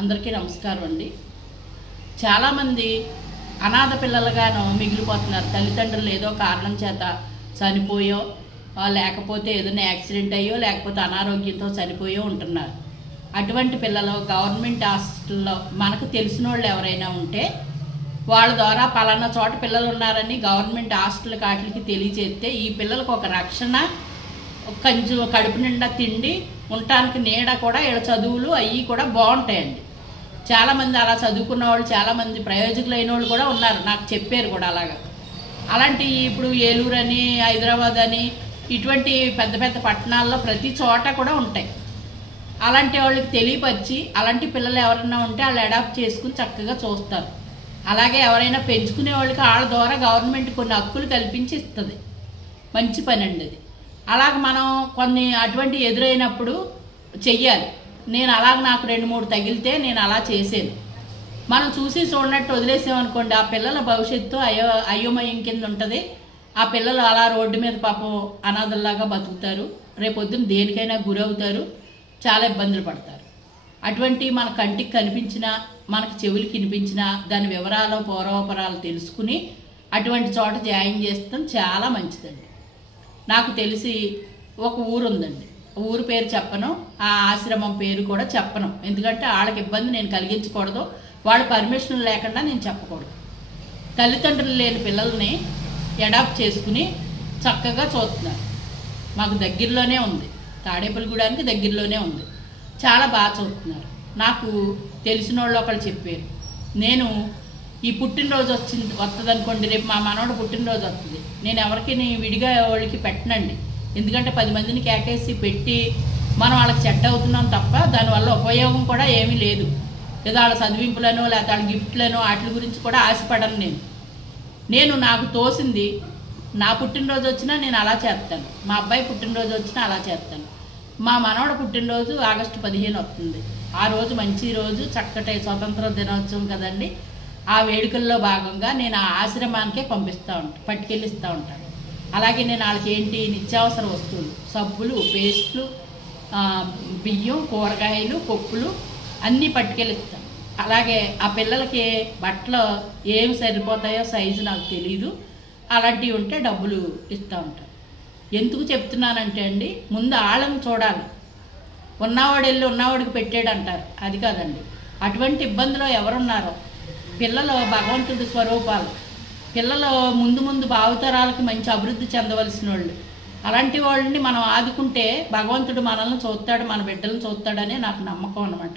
అందరికీ నమస్కారం అండి. చాలామంది అనాథ పిల్లలుగాను మిగిలిపోతున్నారు. తల్లిదండ్రులు ఏదో కారణం చేత చనిపోయో లేకపోతే ఏదైనా యాక్సిడెంట్ అయ్యో లేకపోతే అనారోగ్యంతో చనిపోయో ఉంటున్నారు. అటువంటి పిల్లలు గవర్నమెంట్ హాస్టల్లో మనకు తెలిసిన వాళ్ళు ఎవరైనా ఉంటే వాళ్ళ ద్వారా పలానా చోట పిల్లలు ఉన్నారని గవర్నమెంట్ హాస్టల్ వాటికి తెలియజేస్తే ఈ పిల్లలకు ఒక రక్షణ, కొంచెం కడుపు నిండా తిండి, ఉండటానికి నీడ కూడా వీళ్ళ చదువులు అవి కూడా బాగుంటాయండి. చాలామంది అలా చదువుకున్న వాళ్ళు, చాలామంది ప్రయోజకులైన వాళ్ళు కూడా ఉన్నారు, నాకు చెప్పారు కూడా. అలాంటి ఇప్పుడు ఏలూరు అని, హైదరాబాద్ అని, ఇటువంటి పెద్ద పెద్ద పట్టణాల్లో ప్రతి చోట కూడా ఉంటాయి. అలాంటి వాళ్ళకి తెలియపరిచి అలాంటి పిల్లలు ఎవరైనా ఉంటే వాళ్ళు అడాప్ట్ చేసుకుని చక్కగా చూస్తారు. అలాగే ఎవరైనా పెంచుకునే వాళ్ళకి వాళ్ళ ద్వారా గవర్నమెంట్ కొన్ని హక్కులు కల్పించి ఇస్తుంది. మంచి పని అండి అది. అలాగే మనం కొన్ని అటువంటి ఎదురైనప్పుడు చెయ్యాలి. నేను అలాగ నాకు 2-3 తగిలితే నేను అలా చేసాను. మనం చూసి చూడనట్టు వదిలేసామనుకోండి, ఆ పిల్లల భవిష్యత్తు అయోమయం కింద ఉంటుంది. ఆ పిల్లలు అలా రోడ్డు మీద పాపం అనాథల్లాగా బతుకుతారు. రేపొద్దున దేనికైనా గురవుతారు, చాలా ఇబ్బందులు పడతారు. అటువంటి మన కంటికి కనిపించినా మనకు చెవులకి వినిపించినా దాని వివరాలు పూర్వపరాలు తెలుసుకుని అటువంటి చోట జాయిన్ చేస్తాం చాలా మంచిదండి. నాకు తెలిసి ఒక ఊరు ఉందండి, ఊరు పేరు చెప్పను, ఆ ఆశ్రమం పేరు కూడా చెప్పను. ఎందుకంటే వాళ్ళకి ఇబ్బంది నేను కలిగించకూడదు, వాళ్ళ పర్మిషన్ లేకుండా నేను చెప్పకూడదు. తల్లిదండ్రులు లేని పిల్లల్ని అడాప్ట్ చేసుకుని చక్కగా చూస్తున్నారు. మాకు దగ్గరలోనే ఉంది, తాడేపల్లిగూడానికి దగ్గరలోనే ఉంది. చాలా బాగా చూస్తున్నారు. నాకు తెలిసిన వాళ్ళు ఒకళ్ళు చెప్పారు, నేను ఈ పుట్టినరోజు వస్తుంది అనుకోండి, రేపు మా మనవడు పుట్టినరోజు వస్తుంది, నేను ఎవరికి విడిగా వాళ్ళకి పెట్టనండి. ఎందుకంటే 10 మందిని కేకేసి పెట్టి మనం వాళ్ళకి సెట్ అవుతున్నాం తప్ప దానివల్ల ఉపయోగం కూడా ఏమీ లేదు. లేదా వాళ్ళ చదివింపులను లేకపోతే వాళ్ళ గిఫ్ట్లను వాటి గురించి కూడా ఆశపడను. నేను నాకు తోసింది, నా పుట్టినరోజు వచ్చినా నేను అలా చేస్తాను, మా అబ్బాయి పుట్టినరోజు వచ్చినా అలా చేస్తాను. మా మనవడు పుట్టినరోజు ఆగస్టు 15 వస్తుంది. ఆ రోజు మంచి రోజు, చక్కటి స్వతంత్ర దినోత్సవం కదండి. ఆ వేడుకల్లో భాగంగా నేను ఆ ఆశ్రమానికే పట్టుకెళ్ళిస్తూ ఉంటాను. అలాగే నేను వాళ్ళకి ఏంటి నిత్యావసర వస్తువులు, సబ్బులు, పేస్ట్లు, బియ్యం, కూరగాయలు, పప్పులు అన్నీ పట్టుకెళ్ళిస్తాను. అలాగే ఆ పిల్లలకి బట్టలు ఏమి సరిపోతాయో సైజు నాకు తెలీదు, అలాంటివి ఉంటే డబ్బులు ఇస్తూ ఉంటాను. ఎందుకు చెప్తున్నానంటే అండి, ముందు ఆళ్ళని చూడాలి. ఉన్నవాడు వెళ్ళి ఉన్నవాడికి పెట్టాడు అంటారు, అది కాదండి. అటువంటి ఇబ్బందులు ఎవరున్నారో పిల్లలు భగవంతుడి స్వరూపాలు, పిల్లలు ముందు భావితరాలకి మంచి అభివృద్ధి చెందవలసిన వాళ్ళు. అలాంటి వాళ్ళని మనం ఆదుకుంటే భగవంతుడు మనల్ని చూస్తాడు, మన బిడ్డలను చూస్తాడని నాకు నమ్మకం అన్నమాట.